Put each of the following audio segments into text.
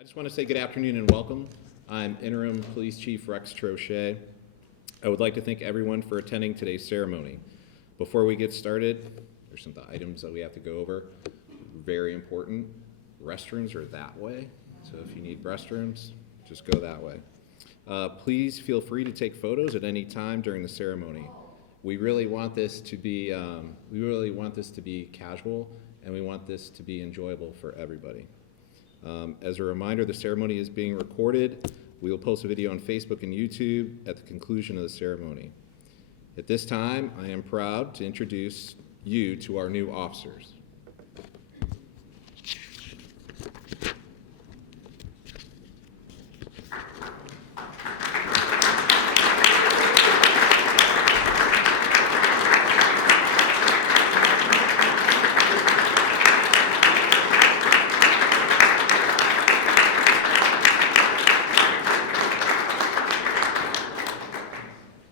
I just want to say good afternoon and welcome. I'm Interim Police Chief Rex Troche. I would like to thank everyone for attending today's ceremony. Before we get started, there's some items that we have to go over. Very important. Restrooms are that way, so if you need restrooms, just go that way. Please feel free to take photos at any time during the ceremony. We really want this to be casual, and we want this to be enjoyable for everybody. As a reminder, the ceremony is being recorded. We will post a video on Facebook and YouTube at the conclusion of the ceremony. At this time, I am proud to introduce you to our new officers.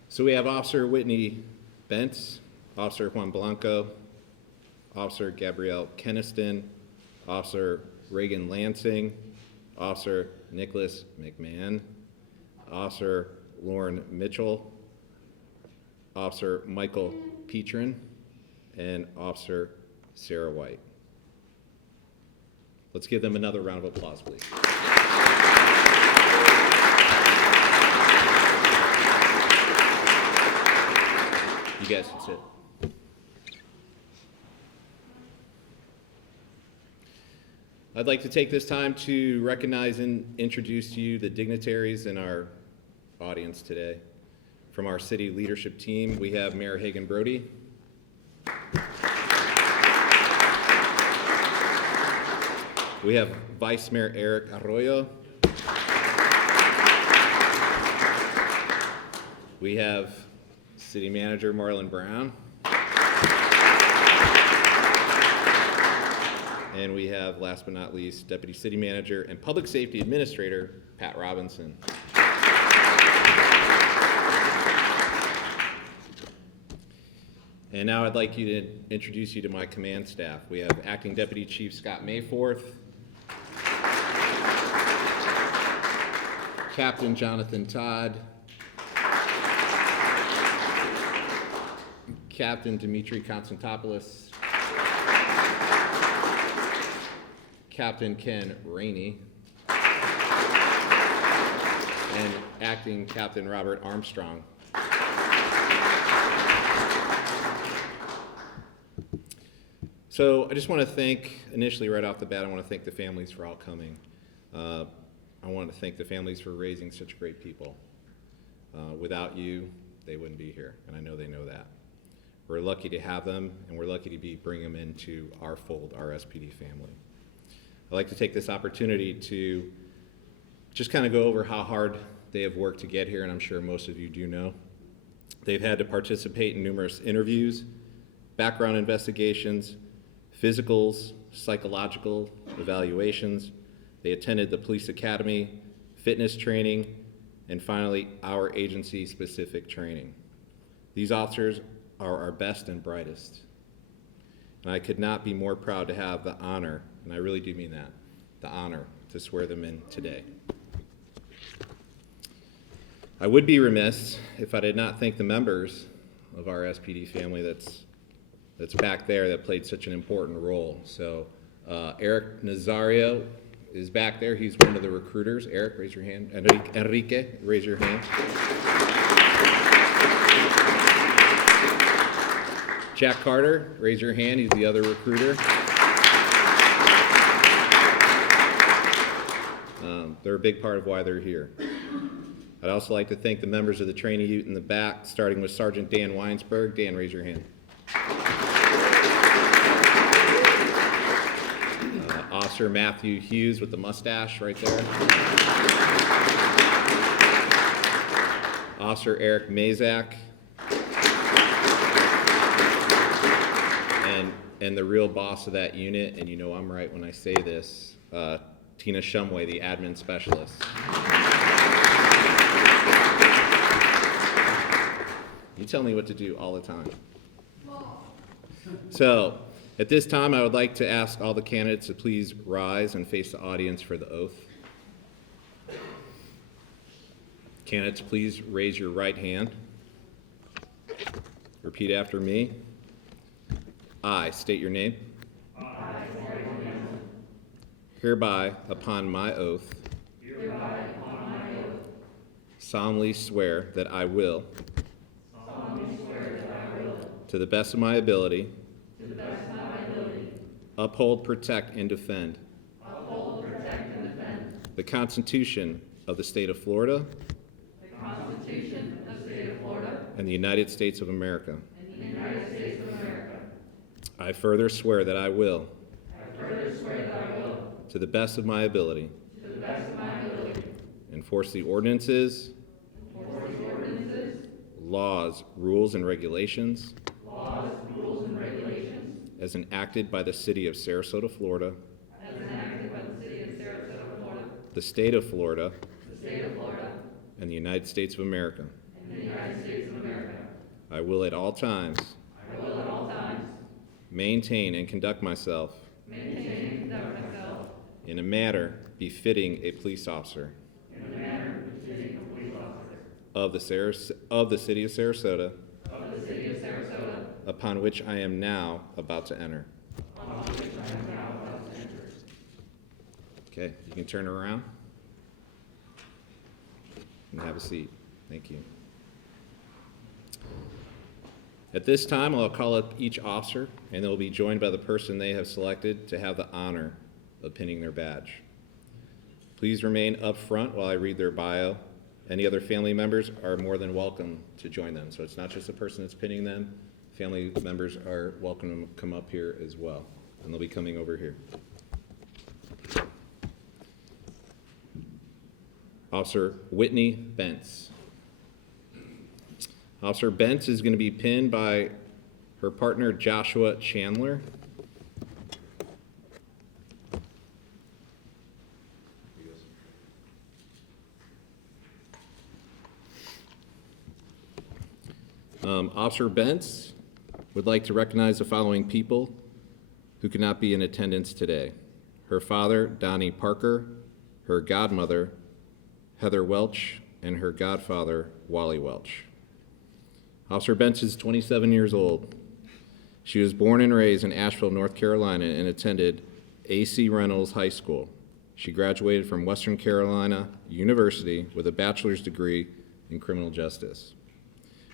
So we have Officer Whitney Bentz, Officer Juan Blanco, Officer Gabrielle Keniston, Officer Reagan Lansing, Officer Nicholas McMahon, Officer Lauren Mitchell, Officer Michael Petrin, and Officer Sarah White. Let's give them another round of applause, please. You guys can sit. I'd like to take this time to recognize and introduce to you the dignitaries in our audience today. From our city leadership team, we have Mayor Hagan Brody. We have Vice Mayor Eric Arroyo. We have City Manager Marlon Brown. And we have, last but not least, Deputy City Manager and Public Safety Administrator Pat Robinson. And now I'd like you to introduce you to my command staff. We have Acting Deputy Chief Scott Mayforth, Captain Jonathan Todd, Captain Dimitri Konstantopoulos, Captain Ken Rainey, and Acting Captain Robert Armstrong. So I just want to thank, initially right off the bat, I want to thank the families for all coming. I want to thank the families for raising such great people. Without you, they wouldn't be here, and I know they know that. We're lucky to have them, and we're lucky to be bringing them into our fold, our SPD family. I'd like to take this opportunity to just kind of go over how hard they have worked to get here, and I'm sure most of you do know. They've had to participate in numerous interviews, background investigations, physicals, psychological evaluations. They attended the police academy, fitness training, and finally, our agency-specific training. These officers are our best and brightest. And I could not be more proud to have the honor, and I really do mean that, the honor to swear them in today. I would be remiss if I did not thank the members of our SPD family that's back there that played such an important role. So Eric Nazario is back there. He's one of the recruiters. Eric, raise your hand. Enrique, raise your hand. Jack Carter, raise your hand. He's the other recruiter. They're a big part of why they're here. I'd also like to thank the members of the trainee unit in the back, starting with Sergeant Dan Weinsberg. Dan, raise your hand. Officer Matthew Hughes with the mustache right there. Officer Eric Mazak. And the real boss of that unit, and you know I'm right when I say this, Tina Shumway, the admin specialist. You tell me what to do all the time. So, at this time, I would like to ask all the candidates to please rise and face the audience for the oath. Candidates, please raise your right hand. Repeat after me. I state your name. Hereby, upon my oath, solemnly swear that I will, to the best of my ability, uphold, protect, and defend the Constitution of the State of Florida and the United States of America. I further swear that I will, to the best of my ability, enforce the ordinances, laws, rules, and regulations as enacted by the City of Sarasota, Florida, the State of Florida, and the United States of America. I will at all times maintain and conduct myself in a manner befitting a police officer of the City of Sarasota, upon which I am now about to enter. Okay, you can turn around and have a seat. Thank you. At this time, I'll call up each officer, and they'll be joined by the person they have selected to have the honor of pinning their badge. Please remain up front while I read their bio. Any other family members are more than welcome to join them. So it's not just the person that's pinning them. Family members are welcome to come up here as well, and they'll be coming over here. Officer Whitney Bentz. Officer Bentz is going to be pinned by her partner Joshua Chandler. Officer Bentz would like to recognize the following people who could not be in attendance today. Her father, Donnie Parker, her godmother, Heather Welch, and her godfather, Wally Welch. Officer Bentz is 27 years old. She was born and raised in Asheville, North Carolina, and attended A.C. Reynolds High School. She graduated from Western Carolina University with a bachelor's degree in criminal justice.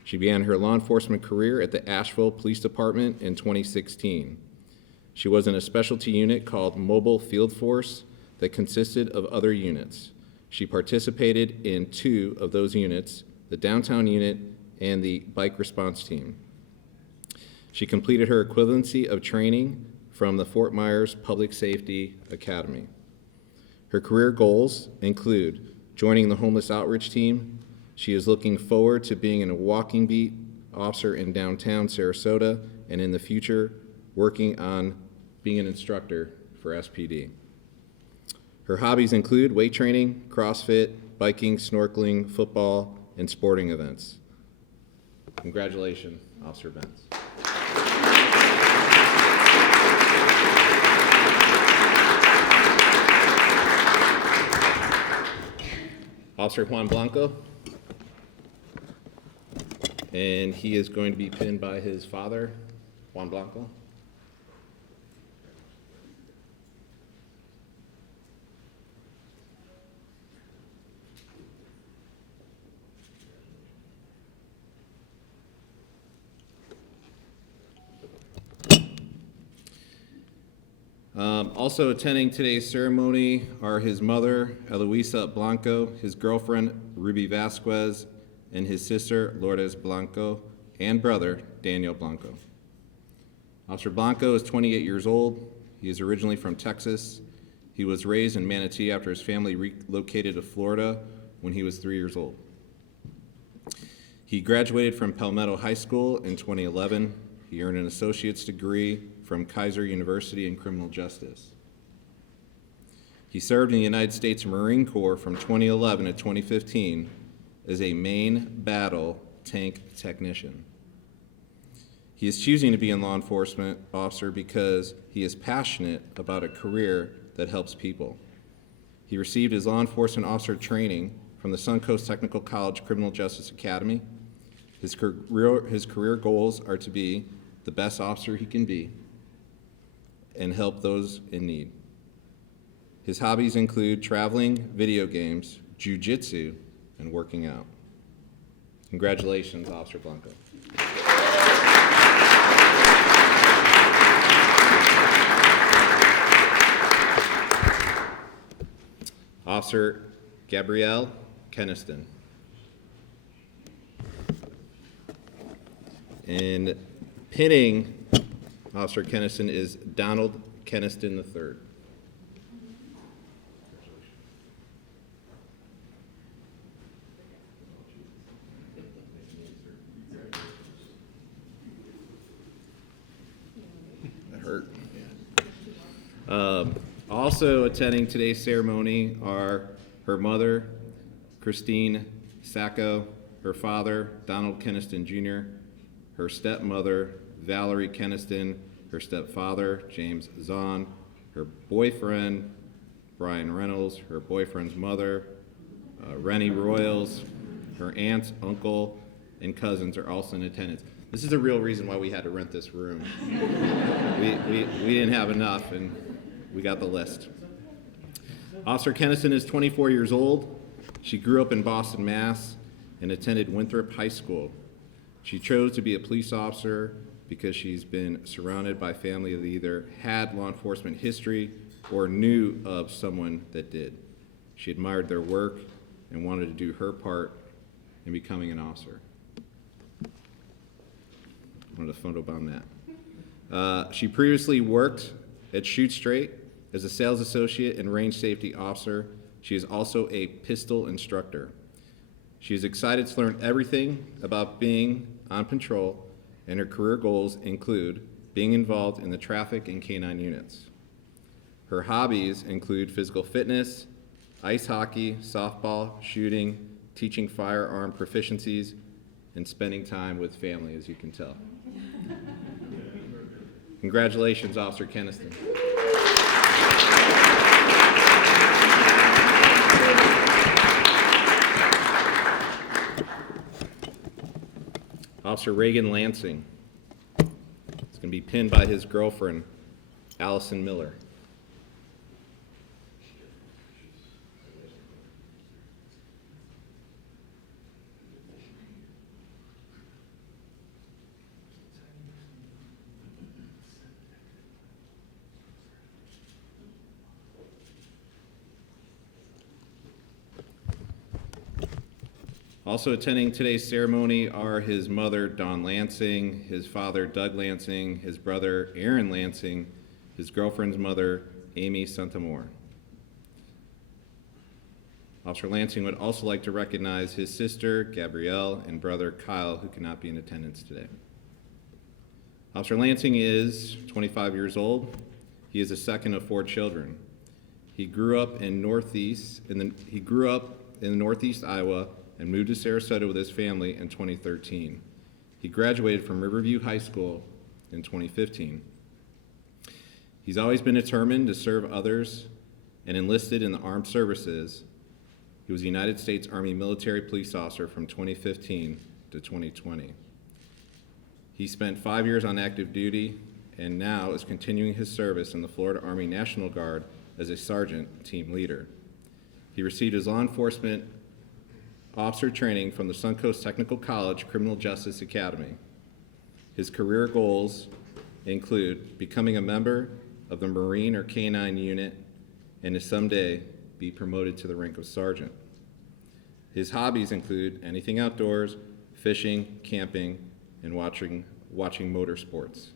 She began her law enforcement career at the Asheville Police Department in 2016. She was in a specialty unit called Mobile Field Force that consisted of other units. She participated in 2 of those units, the downtown unit and the bike response team. She completed her equivalency of training from the Fort Myers Public Safety Academy. Her career goals include joining the homeless outreach team. She is looking forward to being a walking beat officer in downtown Sarasota, and in the future, working on being an instructor for SPD. Her hobbies include weight training, CrossFit, biking, snorkeling, football, and sporting events. Congratulations, Officer Bentz. Officer Juan Blanco, and he is going to be pinned by his father, Juan Blanco. Also attending today's ceremony are his mother, Eloisa Blanco, his girlfriend, Ruby Vasquez, and his sister, Lourdes Blanco, and brother, Daniel Blanco. Officer Blanco is 28 years old. He is originally from Texas. He was raised in Manatee after his family relocated to Florida when he was 3 years old. He graduated from Palmetto High School in 2011. He earned an associate's degree from Kaiser University in criminal justice. He served in the United States Marine Corps from 2011 to 2015 as a main battle tank technician. He is choosing to be a law enforcement officer because he is passionate about a career that helps people. He received his law enforcement officer training from the Suncoast Technical College Criminal Justice Academy. His career goals are to be the best officer he can be and help those in need. His hobbies include traveling, video games, jiu-jitsu, and working out. Congratulations, Officer Blanco. Officer Gabrielle Keniston. And pinning Officer Keniston is Donald Keniston III. That hurt. Also attending today's ceremony are her mother, Christine Sacco, her father, Donald Keniston Jr., her stepmother, Valerie Keniston, her stepfather, James Zahn, her boyfriend, Brian Reynolds, her boyfriend's mother, Rennie Royals, her aunts, uncle, and cousins are also in attendance. This is the real reason why we had to rent this room. we didn't have enough, and we got the list. Officer Keniston is 24 years old. She grew up in Boston, Mass., and attended Winthrop High School. She chose to be a police officer because she's been surrounded by family that either had law enforcement history or knew of someone that did. She admired their work and wanted to do her part in becoming an officer. I wanted to photobomb that. She previously worked at Shoot Straight as a sales associate and range safety officer. She is also a pistol instructor. She is excited to learn everything about being on patrol, and her career goals include being involved in the traffic and K-9 units. Her hobbies include physical fitness, ice hockey, softball, shooting, teaching firearm proficiencies, and spending time with family, as you can tell. Congratulations, Officer Keniston. Officer Reagan Lansing is going to be pinned by his girlfriend, Allison Miller. Also attending today's ceremony are his mother, Dawn Lansing, his father, Doug Lansing, his brother, Aaron Lansing, his girlfriend's mother, Amy Santamore. Officer Lansing would also like to recognize his sister, Gabrielle, and brother, Kyle, who cannot be in attendance today. Officer Lansing is 25 years old. He is the second of 4 children. He grew up in Northeast Iowa and moved to Sarasota with his family in 2013. He graduated from Riverview High School in 2015. He's always been determined to serve others and enlisted in the armed services. He was a United States Army military police officer from 2015 to 2020. He spent 5 years on active duty and now is continuing his service in the Florida Army National Guard as a sergeant team leader. He received his law enforcement officer training from the Suncoast Technical College Criminal Justice Academy. His career goals include becoming a member of the Marine or K-9 unit and to someday be promoted to the rank of sergeant. His hobbies include anything outdoors, fishing, camping, and watching motorsports.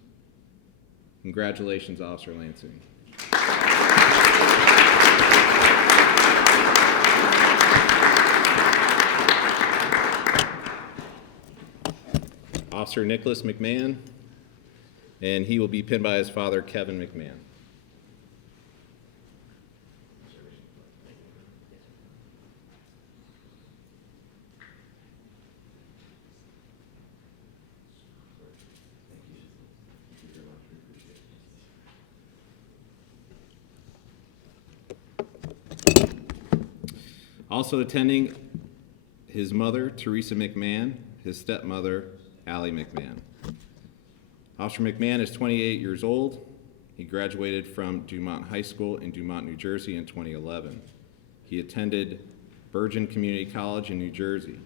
Congratulations, Officer Lansing. Officer Nicholas McMahon, and he will be pinned by his father, Kevin McMahon. Also attending his mother, Teresa McMahon, his stepmother, Allie McMahon. Officer McMahon is 28 years old. He graduated from Dumont High School in Dumont, New Jersey in 2011. He attended Bergen Community College in New Jersey.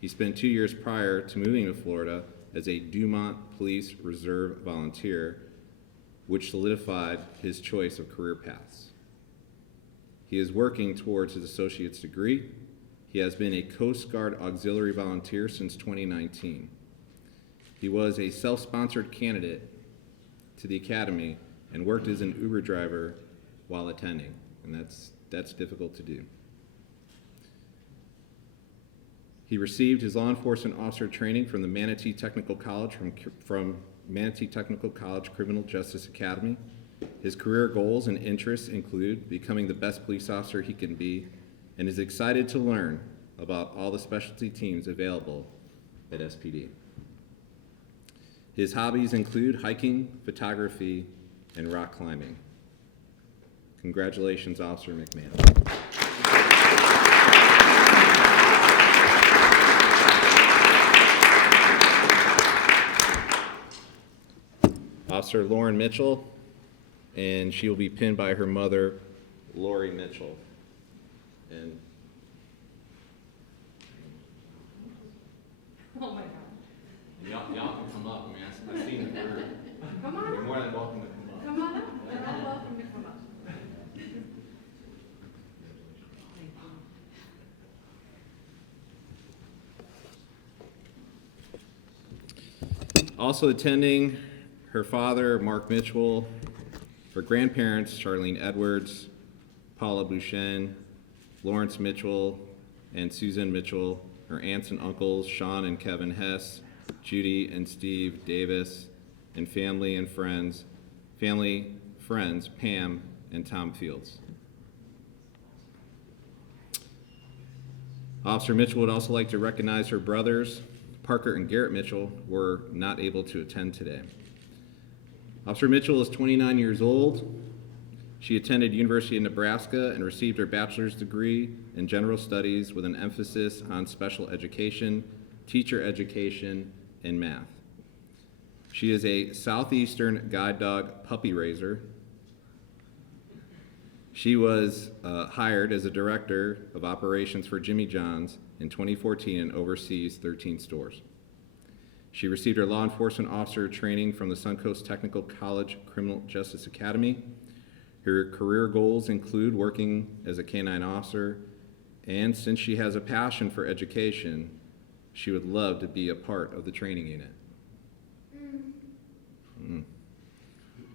He spent 2 years prior to moving to Florida as a Dumont Police Reserve volunteer, which solidified his choice of career paths. He is working towards his associate's degree. He has been a Coast Guard auxiliary volunteer since 2019. He was a self-sponsored candidate to the academy and worked as an Uber driver while attending, and that's difficult to do. He received his law enforcement officer training from the Manatee Technical College from Manatee Technical College Criminal Justice Academy. His career goals and interests include becoming the best police officer he can be, and is excited to learn about all the specialty teams available at SPD. His hobbies include hiking, photography, and rock climbing. Congratulations, Officer McMahon. Officer Lauren Mitchell, and she will be pinned by her mother, Lori Mitchell. And oh my God. y'all can come up. I mean, I've seen the group. Come on You're up. more than welcome to come up. Come on up. You're all welcome to come up. Also attending, her father, Mark Mitchell, her grandparents, Charlene Edwards, Paula Bouchen, Lawrence Mitchell, and Susan Mitchell, her aunts and uncles, Sean and Kevin Hess, Judy and Steve Davis, and family, friends, Pam and Tom Fields. Officer Mitchell would also like to recognize her brothers, Parker and Garrett Mitchell, were not able to attend today. Officer Mitchell is 29 years old. She attended University of Nebraska and received her bachelor's degree in general studies with an emphasis on special education, teacher education, and math. She is a Southeastern guide dog puppy raiser. She was hired as a director of operations for Jimmy John's in 2014 and oversees 13 stores. She received her law enforcement officer training from the Suncoast Technical College Criminal Justice Academy. Her career goals include working as a canine officer, and since she has a passion for education, she would love to be a part of the training unit.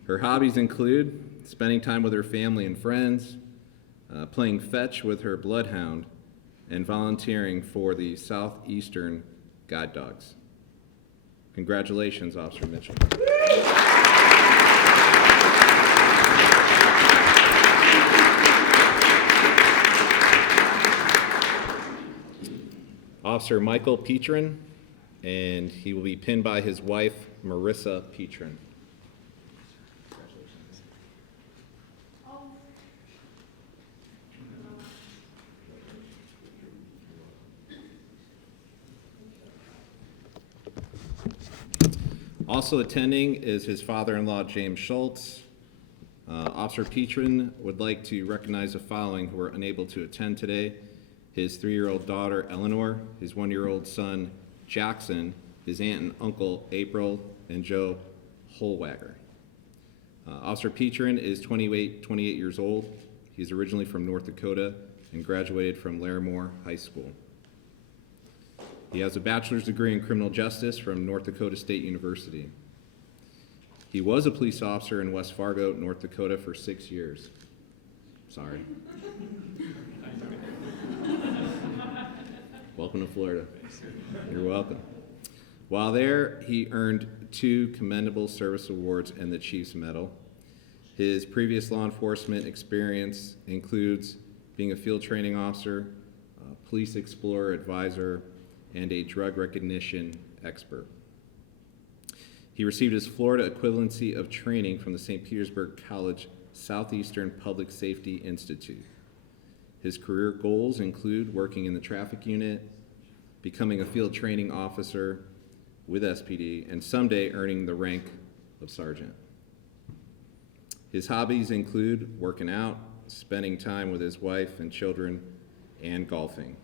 Her hobbies include spending time with her family and friends, playing fetch with her bloodhound, and volunteering for the Southeastern Guide Dogs. Congratulations, Officer Mitchell. Officer Michael Petrin, and he will be pinned by his wife, Marissa Petrin. Also attending is his father-in-law, James Schultz. Officer Petrin would like to recognize the following who are unable to attend today: his 3-year-old daughter, Eleanor, his 1-year-old son, Jackson, his aunt and uncle, April and Joe Holwager. Officer Petrin is 28 years old. He's originally from North Dakota and graduated from Larimore High School. He has a bachelor's degree in criminal justice from North Dakota State University. He was a police officer in West Fargo, North Dakota for 6 years. Sorry. Welcome to Florida. You're welcome. While there, he earned 2 Commendable Service Awards and the Chiefs Medal. His previous law enforcement experience includes being a field training officer, a police explorer advisor, and a drug recognition expert. He received his Florida equivalency of training from the St. Petersburg College Southeastern Public Safety Institute. His career goals include working in the traffic unit, becoming a field training officer with SPD, and someday earning the rank of sergeant. His hobbies include working out, spending time with his wife and children, and golfing.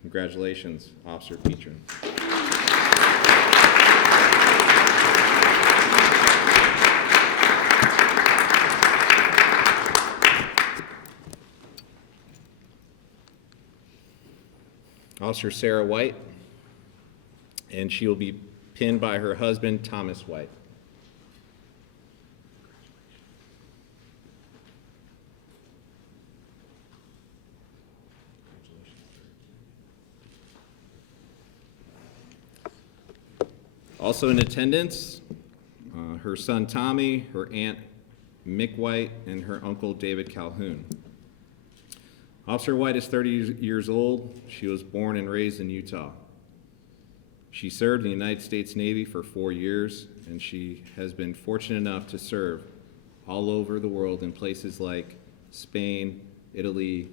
Congratulations, Officer Petrin. Officer Sarah White, and she will be pinned by her husband, Thomas White. Also in attendance, her son Tommy, her aunt Mick White, and her uncle David Calhoun. Officer White is 30 years old. She was born and raised in Utah. She served in the United States Navy for 4 years, and she has been fortunate enough to serve all over the world in places like Spain, Italy,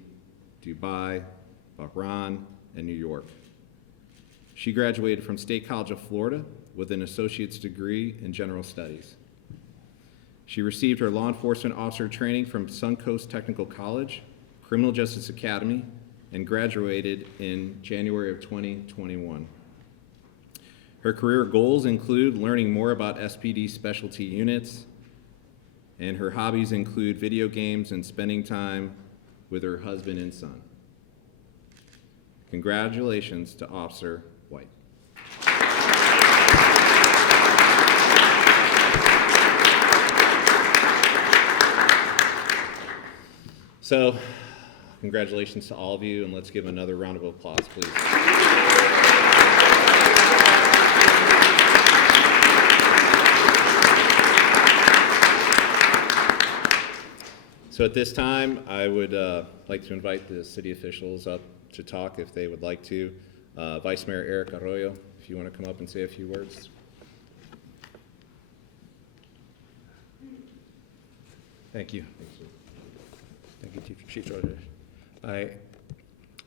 Dubai, Bahrain, and New York. She graduated from State College of Florida with an associate's degree in general studies. She received her law enforcement officer training from Suncoast Technical College, Criminal Justice Academy, and graduated in January of 2021. Her career goals include learning more about SPD specialty units, and her hobbies include video games and spending time with her husband and son. Congratulations to Officer White. So, congratulations to all of you, and let's give another round of applause, please. So at this time, I would like to invite the city officials up to talk if they would like to. Vice Mayor Eric Arroyo, if you want to come up and say a few words. Thank you. Thank you, Chief Troche.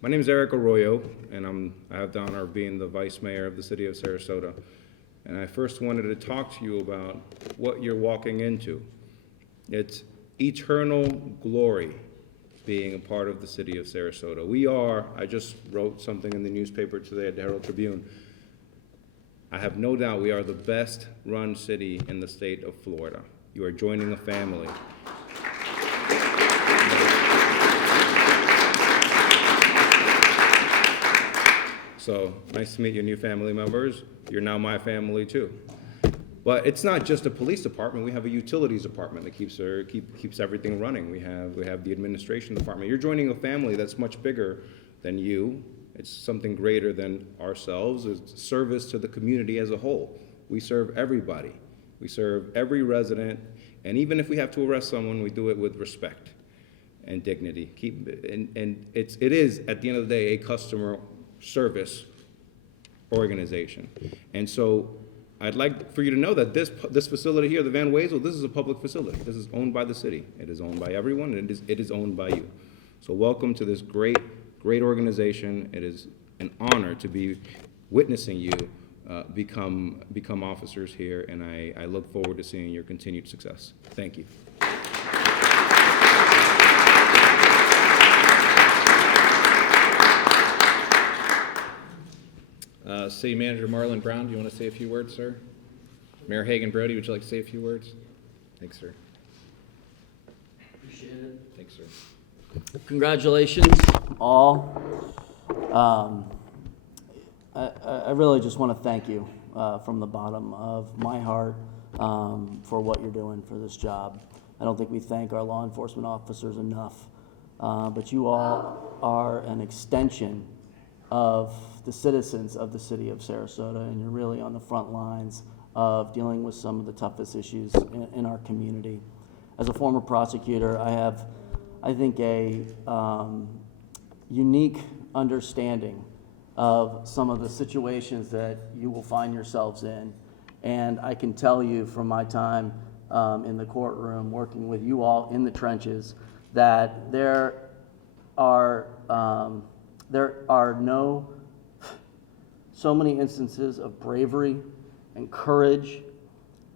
My name is Eric Arroyo, and I have the honor of being the Vice Mayor of the City of Sarasota. And I first wanted to talk to you about what you're walking into. It's eternal glory being a part of the City of Sarasota. I just wrote something in the newspaper today at the Herald Tribune. I have no doubt we are the best run city in the state of Florida. You are joining a family. So nice to meet your new family members. You're now my family too. But it's not just a police department. We have a utilities department that keeps everything running. We have the administration department. You're joining a family that's much bigger than you. It's something greater than ourselves. It's service to the community as a whole. We serve everybody. We serve every resident, and even if we have to arrest someone, we do it with respect and dignity. It is at the end of the day a customer service organization, and so I'd like for you to know that this facility here, the Van Wezel, this is a public facility. This is owned by the city. It is owned by everyone, and it is owned by you. So welcome to this great organization. It is an honor to be witnessing you become officers here, and I look forward to seeing your continued success. Thank you. City Manager Marlon Brown, do you want to say a few words, sir? Mayor Hagan Brody, would you like to say a few words? Thanks, sir. Appreciate it. Thanks, sir. Congratulations, all. I really just want to thank you from the bottom of my heart for what you're doing for this job. I don't think we thank our law enforcement officers enough, but you all are an extension of the citizens of the city of Sarasota, and you're really on the front lines of dealing with some of the toughest issues in our community. As a former prosecutor, I have, I think, a unique understanding of some of the situations that you will find yourselves in. And I can tell you from my time in the courtroom, working with you all in the trenches, that there are no so many instances of bravery and courage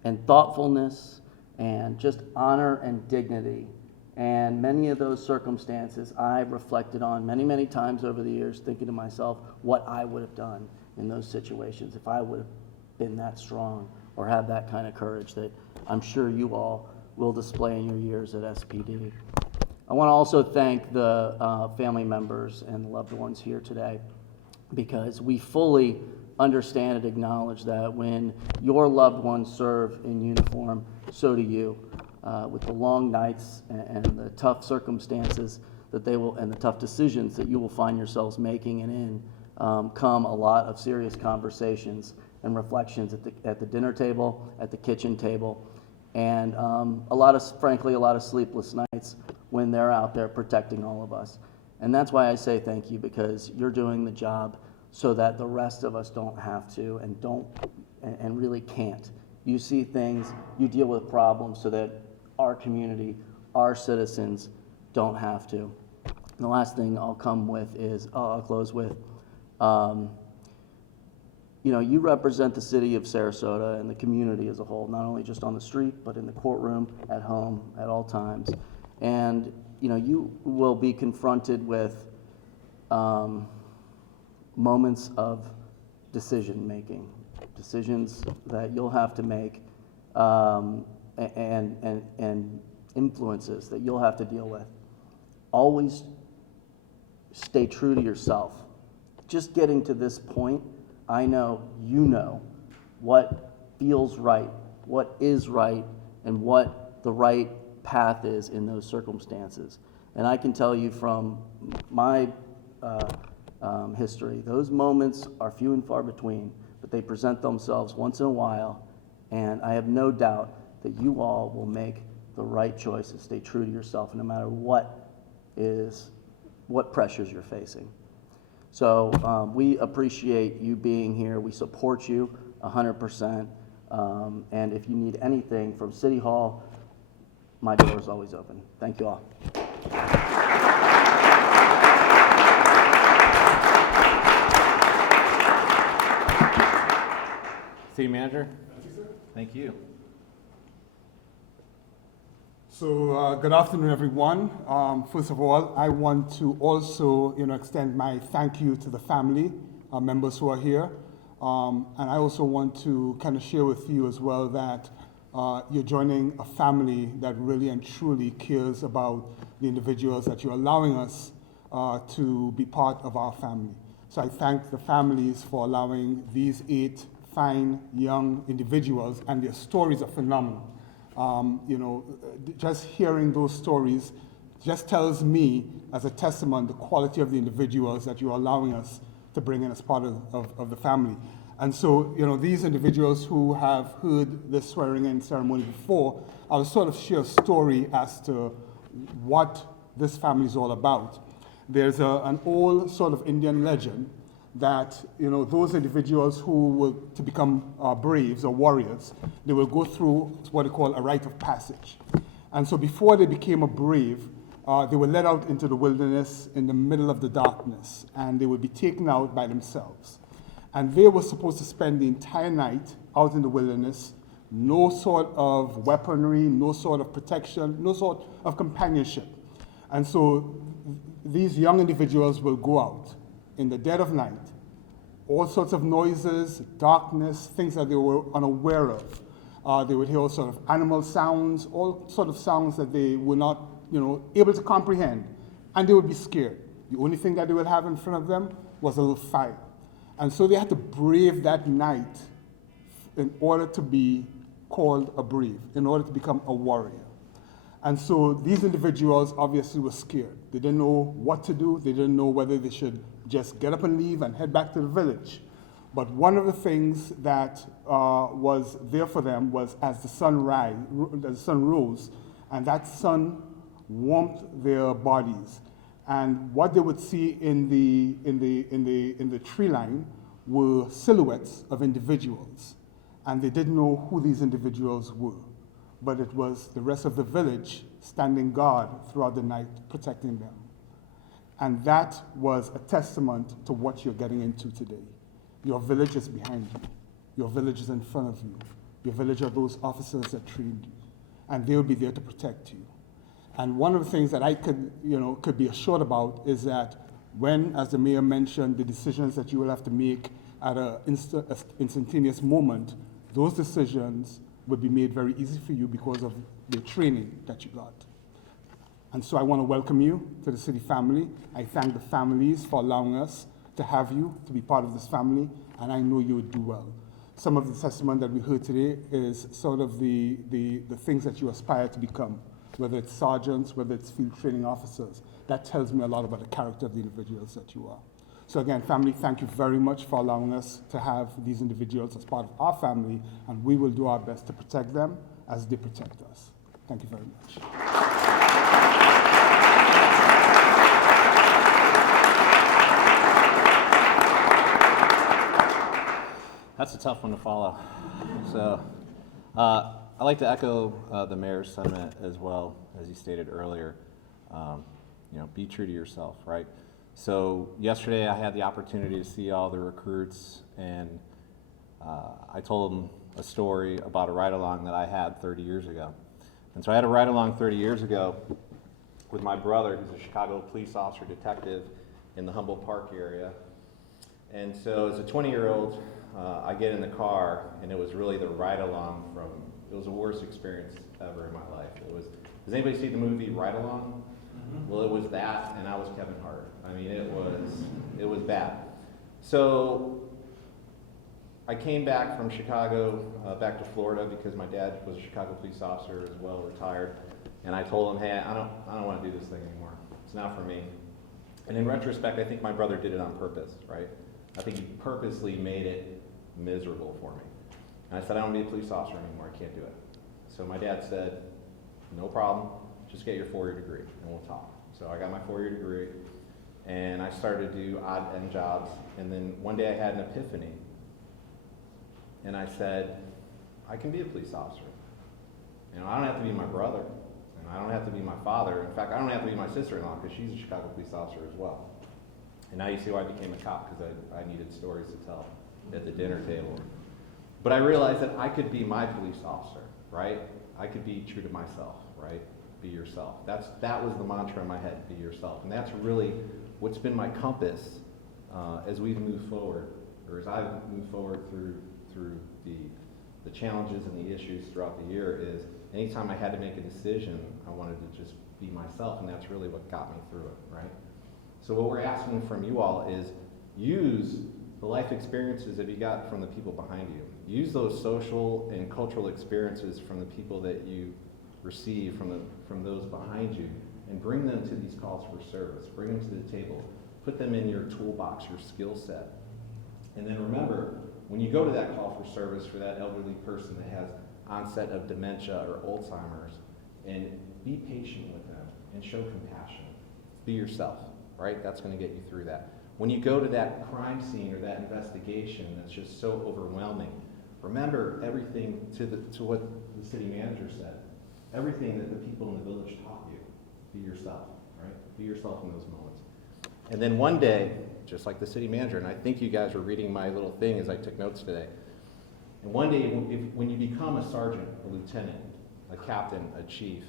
and thoughtfulness and just honor and dignity. And many of those circumstances I've reflected on many, many times over the years, thinking to myself what I would have done in those situations if I would have been that strong or have that kind of courage that I'm sure you all will display in your years at SPD. I want to also thank the family members and loved ones here today, because we fully understand and acknowledge that when your loved ones serve in uniform, so do you. With the long nights and the tough circumstances that they will, and the tough decisions that you will find yourselves making and in, come a lot of serious conversations and reflections at the dinner table, at the kitchen table, and frankly, a lot of sleepless nights when they're out there protecting all of us. And that's why I say thank you, because you're doing the job so that the rest of us don't have to and really can't. You see things, you deal with problems so that our community, our citizens don't have to. And the last thing I'll close with, you represent the city of Sarasota and the community as a whole, not only just on the street, but in the courtroom, at home, at all times. And, you will be confronted with moments of decision-making, decisions that you'll have to make, and influences that you'll have to deal with. Always stay true to yourself. Just getting to this point, I know you know what feels right, what is right, and what the right path is in those circumstances. And I can tell you from my history, those moments are few and far between, but they present themselves once in a while, and I have no doubt that you all will make the right choices, stay true to yourself, no matter what pressures you're facing. So we appreciate you being here. We support you 100%. And if you need anything from City Hall, my door is always open. Thank you all. City Manager? Thank you. So good afternoon, everyone. First of all, I want to also, extend my thank you to the family members who are here, and I also want to kind of share with you as well that you're joining a family that really and truly cares about the individuals that you're allowing us to be part of our family. So I thank the families for allowing these 8 fine young individuals, and their stories are phenomenal. Just hearing those stories just tells me as a testament the quality of the individuals that you're allowing us to bring in as part of the family. And so, these individuals who have heard the swearing-in ceremony before, I'll sort of share a story as to what this family is all about. There's an old sort of Indian legend that those individuals who will to become braves or warriors, they will go through what they call a rite of passage. And so before they became a brave, they were led out into the wilderness in the middle of the darkness, and they would be taken out by themselves. And they were supposed to spend the entire night out in the wilderness, no sort of weaponry, no sort of protection, no sort of companionship. And so these young individuals will go out in the dead of night, all sorts of noises, darkness, things that they were unaware of. They would hear all sort of animal sounds, all sort of sounds that they were not, able to comprehend, and they would be scared. The only thing that they would have in front of them was a little fire. And so they had to brave that night in order to be called a brave, in order to become a warrior. And so these individuals obviously were scared. They didn't know what to do. They didn't know whether they should just get up and leave and head back to the village. But one of the things that was there for them was as the sun rose, and that sun warmed their bodies. And what they would see in the tree line were silhouettes of individuals. And they didn't know who these individuals were. But it was the rest of the village standing guard throughout the night, protecting them. And that was a testament to what you're getting into today. Your village is behind you. Your village is in front of you. Your village are those officers that trained you, and they'll be there to protect you. And one of the things that I could be assured about is that when, as the mayor mentioned, the decisions that you will have to make at an instantaneous moment, those decisions will be made very easy for you because of the training that you got. And so I want to welcome you to the city family. I thank the families for allowing us to have you, to be part of this family, and I know you would do well. Some of the testimony that we heard today is sort of the things that you aspire to become, whether it's sergeants, whether it's field training officers. That tells me a lot about the character of the individuals that you are. So again, family, thank you very much for allowing us to have these individuals as part of our family, and we will do our best to protect them as they protect us. Thank you very much. That's a tough one to follow. So, I'd like to echo the mayor's sentiment as well, as he stated earlier. Be true to yourself, right? So yesterday I had the opportunity to see all the recruits, and I told them a story about a ride-along that I had 30 years ago. And so I had a ride-along 30 years ago with my brother, who's a Chicago police officer detective in the Humboldt Park area. And so as a 20-year-old, I get in the car, and it was really the ride-along it was the worst experience ever in my life. Does anybody see the movie Ride Along? Well, it was that, and I was Kevin Hart. I mean, it was bad. So I came back from Chicago, back to Florida, because my dad was a Chicago police officer as well, retired. And I told him, hey, I don't want to do this thing anymore. It's not for me. And in retrospect, I think my brother did it on purpose, right? I think he purposely made it miserable for me. And I said, I don't need a police officer anymore. I can't do it. So my dad said, no problem. Just get your 4-year degree and we'll talk. So I got my 4-year degree, and I started to do odd end jobs. And then one day I had an epiphany, and I said, I can be a police officer. I don't have to be my brother, and I don't have to be my father. In fact, I don't have to be my sister-in-law, because she's a Chicago police officer as well. And now you see why I became a cop, because I needed stories to tell at the dinner table. But I realized that I could be my police officer, right? I could be true to myself, right? Be yourself. That was the mantra in my head, be yourself. And that's really what's been my compass as we've moved forward, or as I've moved forward through the challenges and the issues throughout the year, is anytime I had to make a decision, I wanted to just be myself, and that's really what got me through it, right? So what we're asking from you all is use the life experiences that you got from the people behind you. Use those social and cultural experiences from the people that you receive from those behind you, and bring them to these calls for service. Bring them to the table. Put them in your toolbox, your skill set. And then remember, when you go to that call for service for that elderly person that has onset of dementia or Alzheimer's, and be patient with them and show compassion. Be yourself, right? That's going to get you through that. When you go to that crime scene or that investigation that's just so overwhelming, remember everything to what the city manager said. Everything that the people in the village taught you. Be yourself, right? Be yourself in those moments. And then one day, just like the city manager, and I think you guys were reading my little thing as I took notes today, and one day when you become a sergeant, a lieutenant, a captain, a chief,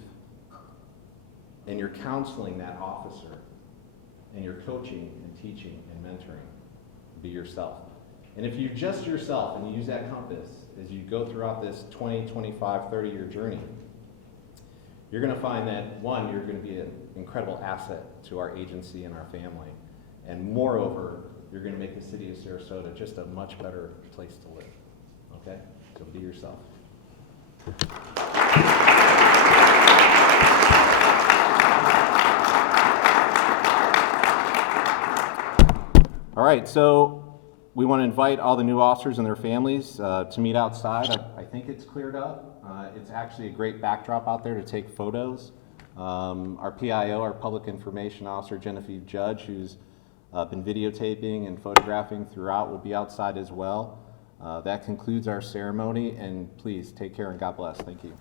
and you're counseling that officer, and you're coaching and teaching and mentoring, be yourself. And if you're just yourself and you use that compass as you go throughout this 20, 25, 30-year journey, you're going to find that, one, you're going to be an incredible asset to our agency and our family. And moreover, you're going to make the city of Sarasota just a much better place to live. Okay? So be yourself. All right, so we want to invite all the new officers and their families to meet outside. I think it's cleared up. It's actually a great backdrop out there to take photos. Our PIO, our Public Information Officer, Genevieve Judge, who's been videotaping and photographing throughout, will be outside as well. That concludes our ceremony, and please take care and God bless. Thank you.